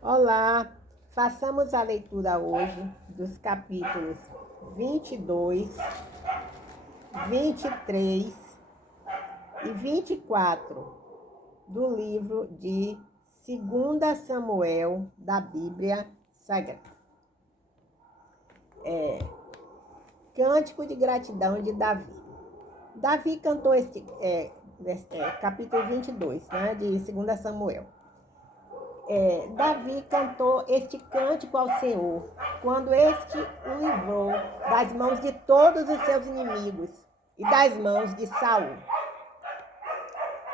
Olá, façamos a leitura hoje dos capítulos 22, 23 e 24 do livro de 2 Samuel da Bíblia Sagrada. Cântico de gratidão de Davi. Davi cantou capítulo 22, né, de 2 Samuel. Davi cantou este cântico ao Senhor, quando este o livrou das mãos de todos os seus inimigos e das mãos de Saul.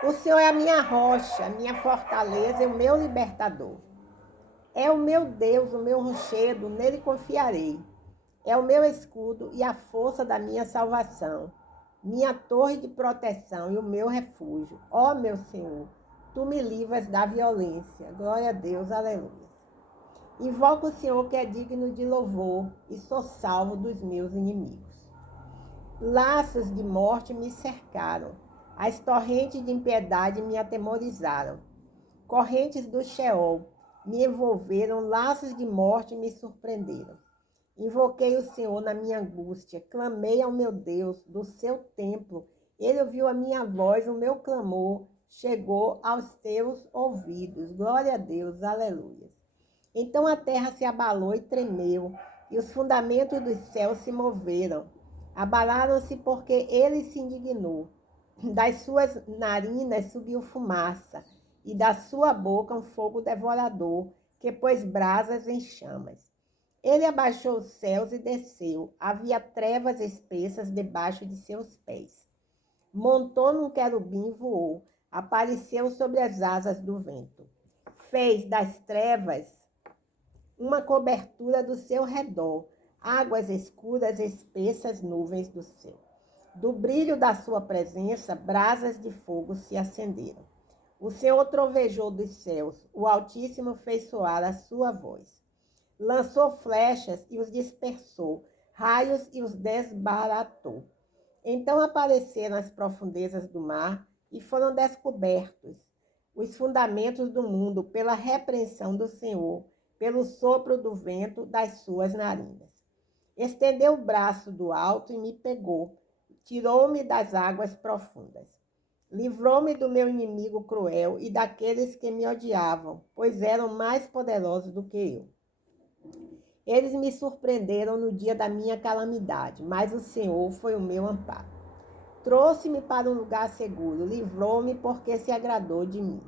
O Senhor é a minha rocha, a minha fortaleza e o meu libertador. É o meu Deus, o meu rochedo, nele confiarei. É o meu escudo e a força da minha salvação, minha torre de proteção e o meu refúgio. Ó meu Senhor, tu me livras da violência. Glória a Deus, aleluia. Invoco o Senhor que é digno de louvor e sou salvo dos meus inimigos. Laços de morte me cercaram, as torrentes de impiedade me atemorizaram. Correntes do Sheol me envolveram, laços de morte me surpreenderam. Invoquei o Senhor na minha angústia, clamei ao meu Deus do seu templo. Ele ouviu a minha voz, o meu clamor chegou aos seus ouvidos. Glória a Deus, aleluia. Então a terra se abalou e tremeu, e os fundamentos dos céus se moveram. Abalaram-se porque ele se indignou. Das suas narinas subiu fumaça, e da sua boca um fogo devorador, que pôs brasas em chamas. Ele abaixou os céus e desceu. Havia trevas espessas debaixo de seus pés. Montou num querubim e voou. Apareceu sobre as asas do vento. Fez das trevas uma cobertura do seu redor. Águas escuras, espessas nuvens do céu. Do brilho da sua presença, brasas de fogo se acenderam. O Senhor trovejou dos céus. O Altíssimo fez soar a sua voz. Lançou flechas e os dispersou, raios e os desbaratou. Então apareceram as profundezas do mar e foram descobertos os fundamentos do mundo pela repreensão do Senhor, pelo sopro do vento das suas narinas. Estendeu o braço do alto e me pegou, tirou-me das águas profundas. Livrou-me do meu inimigo cruel e daqueles que me odiavam, pois eram mais poderosos do que eu. Eles me surpreenderam no dia da minha calamidade, mas o Senhor foi o meu amparo. Trouxe-me para um lugar seguro, livrou-me porque se agradou de mim.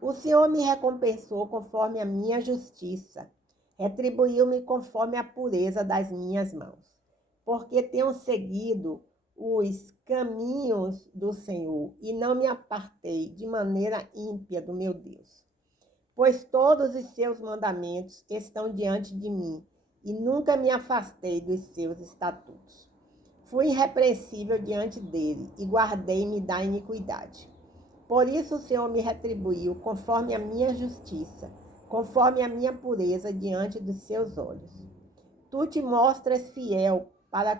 O Senhor me recompensou conforme a minha justiça, retribuiu-me conforme a pureza das minhas mãos, porque tenho seguido os caminhos do Senhor e não me apartei de maneira ímpia do meu Deus. Pois todos os seus mandamentos estão diante de mim, e nunca me afastei dos seus estatutos. Fui irrepreensível diante dele, e guardei-me da iniquidade. Por isso o Senhor me retribuiu conforme a minha justiça, conforme a minha pureza diante dos seus olhos. Tu te mostras fiel, para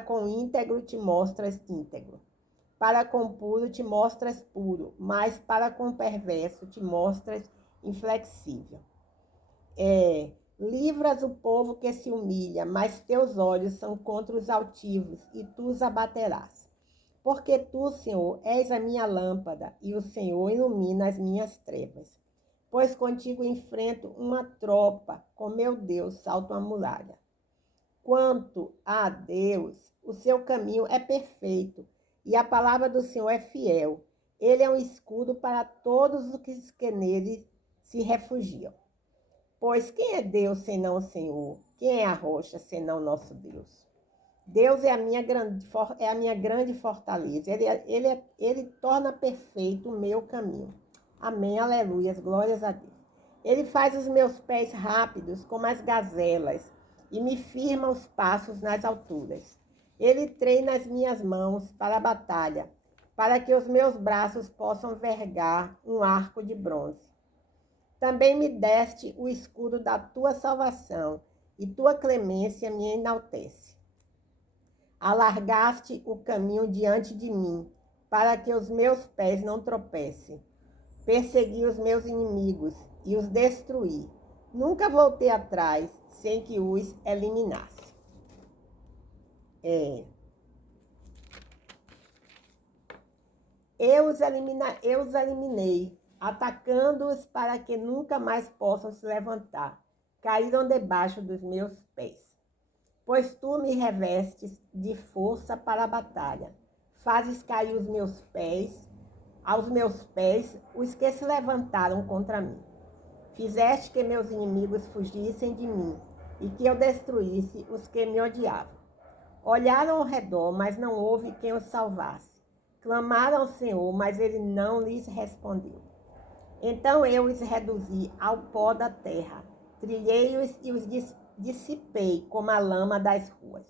com íntegro te mostras íntegro. Para com puro te mostras puro, mas para com perverso te mostras inflexível. Livras o povo que se humilha, mas teus olhos são contra os altivos, e tu os abaterás. Porque tu, Senhor, és a minha lâmpada, e o Senhor ilumina as minhas trevas. Pois contigo enfrento uma tropa, com meu Deus salto a muralha. Quanto a Deus, o seu caminho é perfeito, e a palavra do Senhor é fiel. Ele é um escudo para todos os que nele se refugiam. Pois quem é Deus senão o Senhor? Quem é a rocha senão nosso Deus? Deus é a minha grande fortaleza. Ele torna perfeito o meu caminho. Amém, aleluias, glórias a Deus. Ele faz os meus pés rápidos como as gazelas e me firma os passos nas alturas. Ele treina as minhas mãos para a batalha, para que os meus braços possam vergar um arco de bronze. Também me deste o escudo da tua salvação, e tua clemência me enaltece. Alargaste o caminho diante de mim, para que os meus pés não tropecem. Persegui os meus inimigos e os destruí. Nunca voltei atrás sem que os eliminasse. Eu os eliminei, atacando-os para que nunca mais possam se levantar. Caíram debaixo dos meus pés. Pois tu me revestes de força para a batalha. Fazes cair aos meus pés, os que se levantaram contra mim. Fizeste que meus inimigos fugissem de mim e que eu destruísse os que me odiavam. Olharam ao redor, mas não houve quem os salvasse. Clamaram ao Senhor, mas ele não lhes respondeu. Então eu os reduzi ao pó da terra, trilhei-os e os dissipei como a lama das ruas.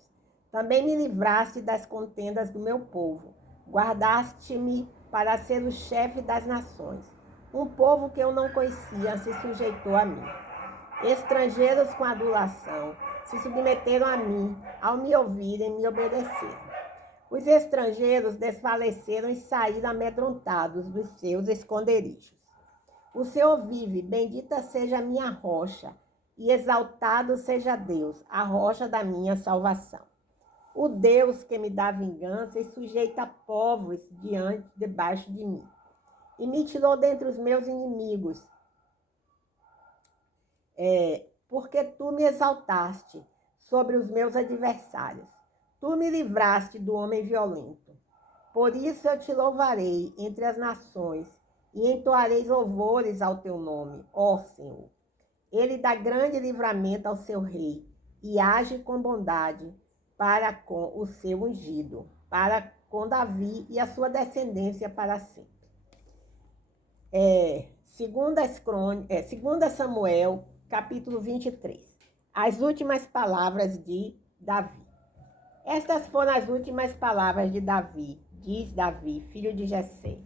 Também me livraste das contendas do meu povo, guardaste-me para ser o chefe das nações. Um povo que eu não conhecia se sujeitou a mim. Estrangeiros com adulação se submeteram a mim, ao me ouvirem, me obedeceram. Os estrangeiros desfaleceram e saíram amedrontados dos seus esconderijos. O Senhor vive, bendita seja a minha rocha, e exaltado seja Deus, a rocha da minha salvação. O Deus que me dá vingança e sujeita povos debaixo de mim. E me tirou dentre os meus inimigos, porque tu me exaltaste sobre os meus adversários. Tu me livraste do homem violento. Por isso eu te louvarei entre as nações e entoarei louvores ao teu nome, ó Senhor. Ele dá grande livramento ao seu rei e age com bondade para com o seu ungido, para com Davi e a sua descendência para sempre. Segunda Samuel, capítulo 23. As últimas palavras de Davi. Estas foram as últimas palavras de Davi, diz Davi, filho de Jessé.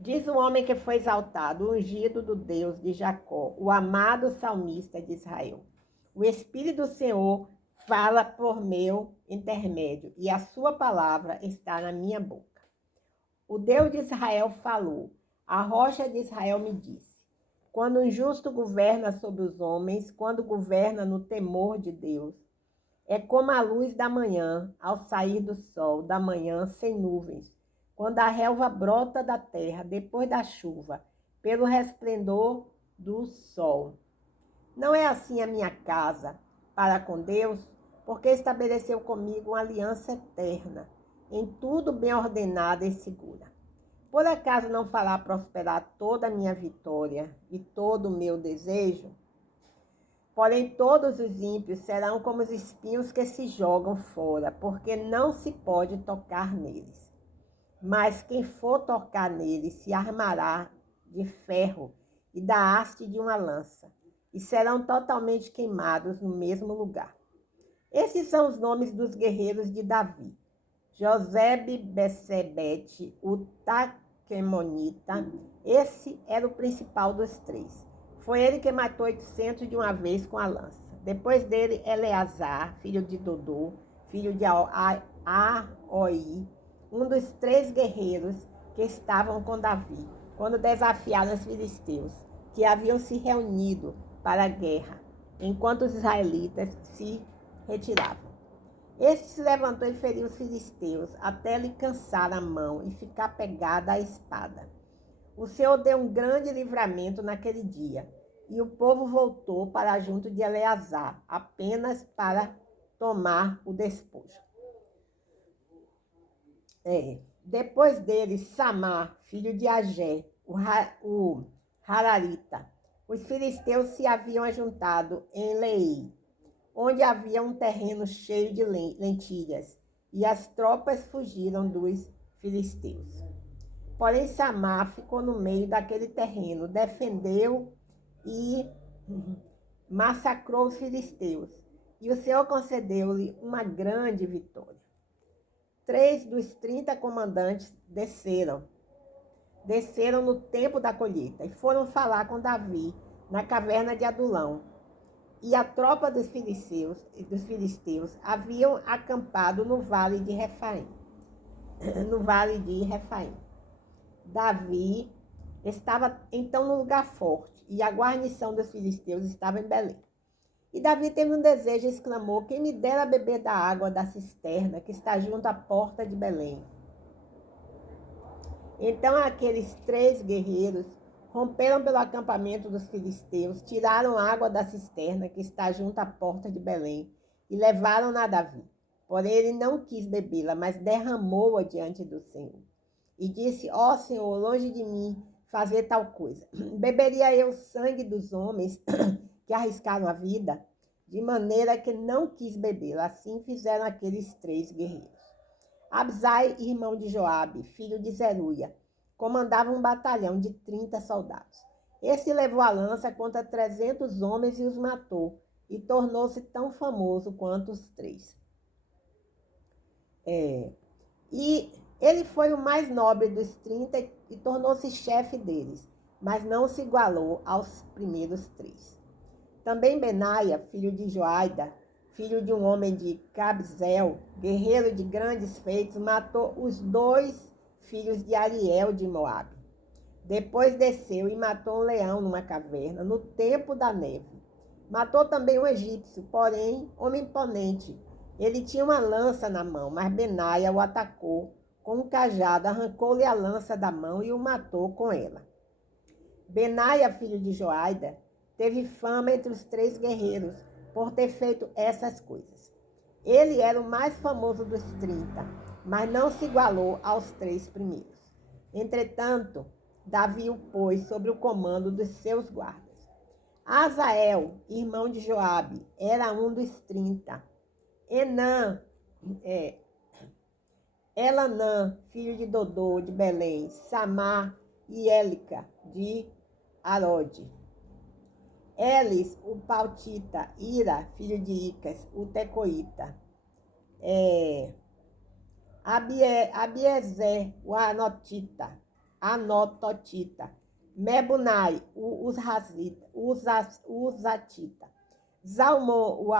Diz o homem que foi exaltado, o ungido do Deus de Jacó, o amado salmista de Israel. O Espírito do Senhor fala por meu intermédio, e a sua palavra está na minha boca. O Deus de Israel falou, a rocha de Israel me disse. Quando um justo governa sobre os homens, quando governa no temor de Deus, é como a luz da manhã, ao sair do sol, da manhã sem nuvens, quando a relva brota da terra, depois da chuva, pelo resplendor do sol. Não é assim a minha casa para com Deus, porque estabeleceu comigo uma aliança eterna, em tudo bem ordenada e segura. Por acaso não fará prosperar toda a minha vitória e todo o meu desejo? Porém, todos os ímpios serão como os espinhos que se jogam fora, porque não se pode tocar neles. Mas quem for tocar neles se armará de ferro e da haste de uma lança, e serão totalmente queimados no mesmo lugar. Esses são os nomes dos guerreiros de Davi. Josebe-Besebete, o Taquemonita, esse era o principal dos três. Foi ele que matou 800 de uma vez com a lança. Depois dele, Eleazar, filho de Dodô, filho de Aoi, um dos 3 guerreiros que estavam com Davi, quando desafiaram os filisteus, que haviam se reunido para a guerra, enquanto os israelitas se retiravam. Este se levantou e feriu os filisteus, até lhe cansar a mão e ficar pegada à espada. O Senhor deu um grande livramento naquele dia, e o povo voltou para junto de Eleazar, apenas para tomar o despojo. Depois dele, Samar, filho de Agé, o Hararita. Os filisteus se haviam ajuntado em Lei, onde havia um terreno cheio de lentilhas, e as tropas fugiram dos filisteus. Porém, Samar ficou no meio daquele terreno, defendeu e massacrou os filisteus, e o Senhor concedeu-lhe uma grande vitória. 3 dos 30 comandantes desceram no tempo da colheita e foram falar com Davi na caverna de Adulão. E a tropa dos filisteus haviam acampado no vale de Refaim. Davi estava então no lugar forte e a guarnição dos filisteus estava em Belém. E Davi teve um desejo e exclamou: quem me dera beber da água da cisterna que está junto à porta de Belém. Então aqueles 3 guerreiros romperam pelo acampamento dos filisteus, tiraram água da cisterna que está junto à porta de Belém e levaram-na a Davi. Porém ele não quis bebê-la, mas derramou-a diante do Senhor. E disse: ó Senhor, longe de mim fazer tal coisa. Beberia eu o sangue dos homens que arriscaram a vida? De maneira que não quis bebê-la. Assim fizeram aqueles 3 guerreiros. Abisai, irmão de Joabe, filho de Zeruia, comandava um batalhão de 30 soldados. Este levou a lança contra 300 homens e os matou, e tornou-se tão famoso quanto os 3. E ele foi o mais nobre dos 30 e tornou-se chefe deles, mas não se igualou aos primeiros 3. Também Benaia, filho de Joaida, filho de um homem de Cabzel, guerreiro de grandes feitos, matou os 2 filhos de Ariel de Moabe. Depois desceu e matou um leão numa caverna, no tempo da neve. Matou também um egípcio, porém, homem imponente. Ele tinha uma lança na mão, mas Benaia o atacou com um cajado, arrancou-lhe a lança da mão e o matou com ela. Benaia, filho de Joaida, teve fama entre os 3 guerreiros por ter feito essas coisas. Ele era o mais famoso dos 30, mas não se igualou aos 3 primeiros. Entretanto, Davi o pôs sobre o comando dos seus guardas. Azael, irmão de Joabe, era um dos 30. Elanã, filho de Dodô, de Belém. Samar e Élica, de Arode. Elis, o Pautita. Ira, filho de Icas, o Tecoíta. Abiezer, o Anototita. Mebunai, o Uzatita. Zalmon, o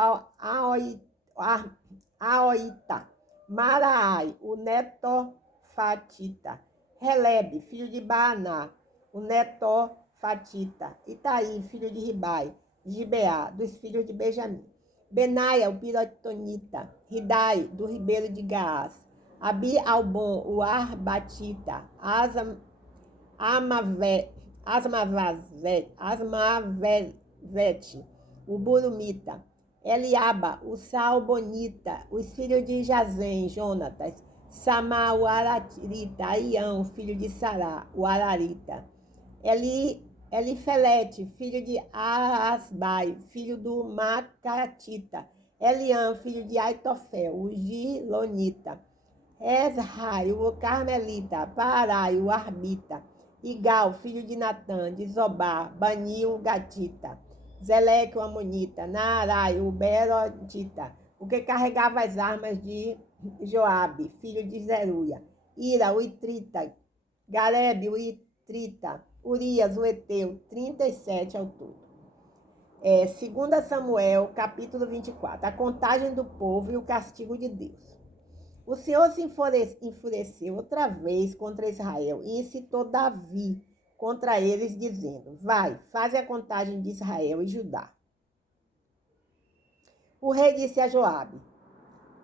Aoita. Maraai, o Netofatita. Relebe, filho de Baaná, o Netofatita. Itaí, filho de Ribai, Gibeá, dos filhos de Benjamim. Benaia, o Pirotonita. Ridai, do ribeiro de Gaás. Abi-Albon, o Arbatita. Asmavete, o Burumita. Eliaba, o Salbonita, os filhos de Jazem, Jonatas. Samá, o Ararita. Aião, filho de Sará, o Ararita. Elifelete, filho de Asbai, filho do Macatita. Eliam, filho de Aitofel, o Gilonita. Esrai, o Carmelita. Parai, o Arbita. Igal, filho de Natã, de Zobá. Bani, o Gatita. Zeleque, o Amonita. Naarai, o Berotita, o que carregava as armas de Joabe, filho de Zeruia. Ira, o Itrita. Garebe, o Itrita. Urias, o Eteu, 37 ao todo. 2 Samuel, capítulo 24. A contagem do povo e o castigo de Deus. O Senhor se enfureceu outra vez contra Israel e incitou Davi contra eles, dizendo: vai, faze a contagem de Israel e Judá. O rei disse a Joabe,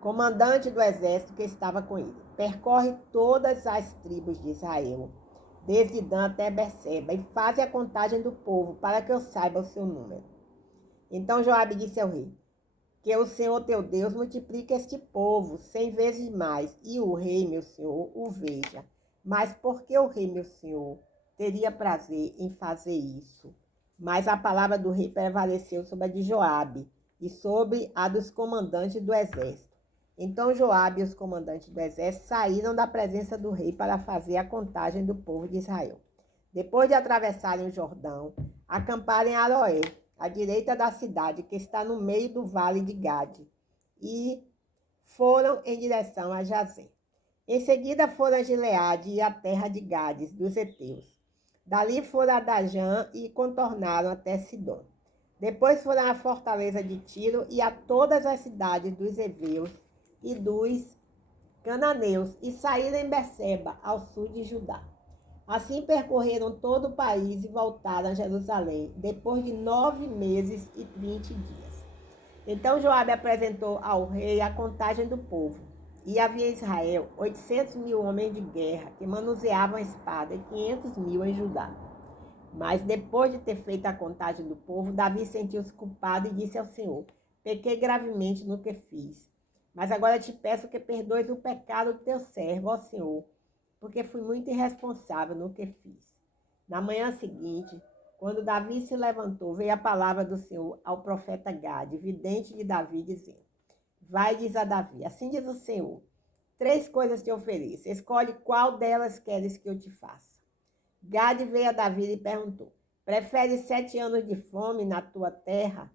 comandante do exército que estava com ele: percorre todas as tribos de Israel, desde Dan até Berseba, e faze a contagem do povo, para que eu saiba o seu número. Então Joabe disse ao rei: que o Senhor teu Deus multiplique este povo 100 vezes mais, e o rei, meu senhor, o veja. Mas por que o rei, meu senhor, teria prazer em fazer isso? Mas a palavra do rei prevaleceu sobre a de Joabe e sobre a dos comandantes do exército. Então Joabe e os comandantes do exército saíram da presença do rei para fazer a contagem do povo de Israel. Depois de atravessarem o Jordão, acamparam em Aroé, à direita da cidade, que está no meio do vale de Gade, e foram em direção a Jazé. Em seguida foram a Gileade e a terra de Gades, dos heteus. Dali foram a Dajã e contornaram até Sidom. Depois foram à fortaleza de Tiro e a todas as cidades dos heveus e dos cananeus, e saíram em Berseba, ao sul de Judá. Assim percorreram todo o país e voltaram a Jerusalém, depois de 9 meses e 20 dias. Então Joabe apresentou ao rei a contagem do povo. E havia em Israel 800.000 homens de guerra que manuseavam a espada e 500.000 em Judá. Mas depois de ter feito a contagem do povo, Davi sentiu-se culpado e disse ao Senhor: pequei gravemente no que fiz. Mas agora te peço que perdoes o pecado do teu servo, ó Senhor, porque fui muito irresponsável no que fiz. Na manhã seguinte, quando Davi se levantou, veio a palavra do Senhor ao profeta Gade, vidente de Davi, dizendo: vai, diz a Davi, assim diz o Senhor, 3 coisas te ofereço, escolhe qual delas queres que eu te faça. Gade veio a Davi e perguntou: prefere 7 anos de fome na tua terra,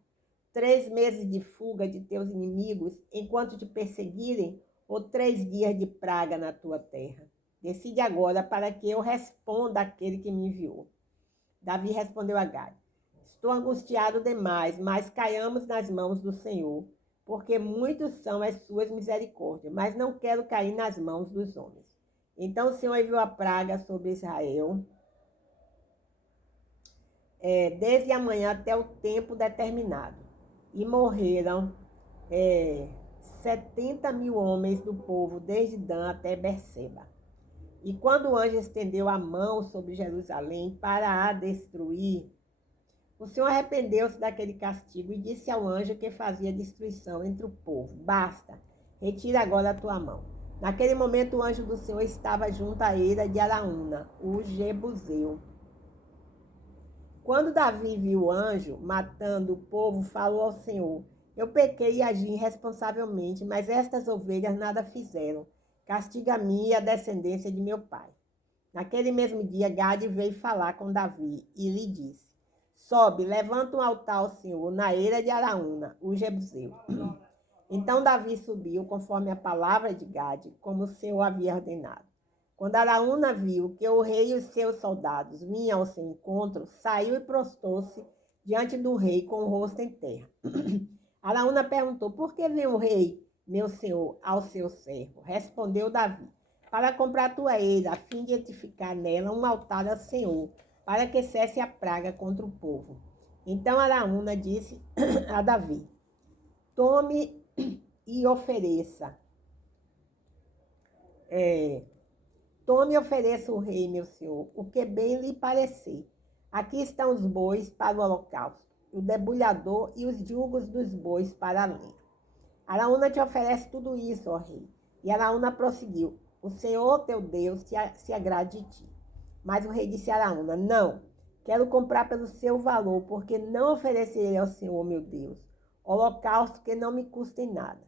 3 meses de fuga de teus inimigos, enquanto te perseguirem, ou 3 dias de praga na tua terra? Decide agora para que eu responda àquele que me enviou. Davi respondeu a Gade: estou angustiado demais, mas caiamos nas mãos do Senhor, porque muitos são as suas misericórdias, mas não quero cair nas mãos dos homens. Então o Senhor enviou a praga sobre Israel, desde a manhã até o tempo determinado. E morreram 70.000 homens do povo, desde Dan até Berseba. E quando o anjo estendeu a mão sobre Jerusalém para a destruir, o Senhor arrependeu-se daquele castigo e disse ao anjo que fazia destruição entre o povo: basta, retira agora a tua mão. Naquele momento o anjo do Senhor estava junto à eira de Araúna, o Jebuseu. Quando Davi viu o anjo matando o povo, falou ao Senhor: eu pequei e agi irresponsavelmente, mas estas ovelhas nada fizeram. Castiga a mim e a descendência de meu pai. Naquele mesmo dia, Gade veio falar com Davi e lhe disse: sobe, levanta um altar ao Senhor na eira de Araúna, o Jebuseu. Então Davi subiu, conforme a palavra de Gade, como o Senhor havia ordenado. Quando Araúna viu que o rei e os seus soldados vinham ao seu encontro, saiu e prostou-se diante do rei com o rosto em terra. Araúna perguntou: por que vem o rei, meu senhor, ao seu servo? Respondeu Davi: para comprar tua eira, a fim de edificar nela um altar ao Senhor, para que cesse a praga contra o povo. Então Araúna disse a Davi: tome e ofereça. Tome e ofereça o rei, meu senhor, o que bem lhe parecer. Aqui estão os bois para o holocausto, o debulhador e os jugos dos bois para a lenha. Araúna te oferece tudo isso, ó rei. E Araúna prosseguiu: o Senhor teu Deus se agrade de ti. Mas o rei disse a Araúna: não, quero comprar pelo seu valor, porque não oferecerei ao Senhor, meu Deus, holocausto que não me custe nada.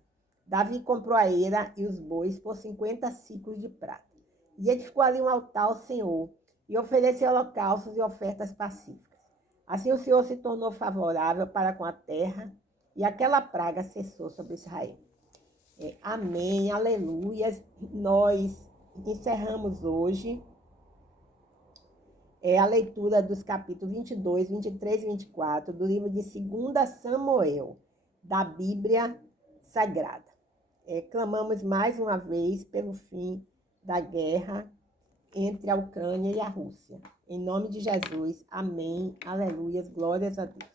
Davi comprou a eira e os bois por 50 siclos de prata. E edificou ali um altar ao Senhor, e ofereceu holocaustos e ofertas pacíficas. Assim o Senhor se tornou favorável para com a terra, e aquela praga cessou sobre Israel. Amém, aleluias. Nós encerramos hoje a leitura dos capítulos 22, 23 e 24 do livro de 2 Samuel, da Bíblia Sagrada. Clamamos mais uma vez pelo fim da guerra entre a Ucrânia e a Rússia. Em nome de Jesus, amém, aleluias, glórias a Deus.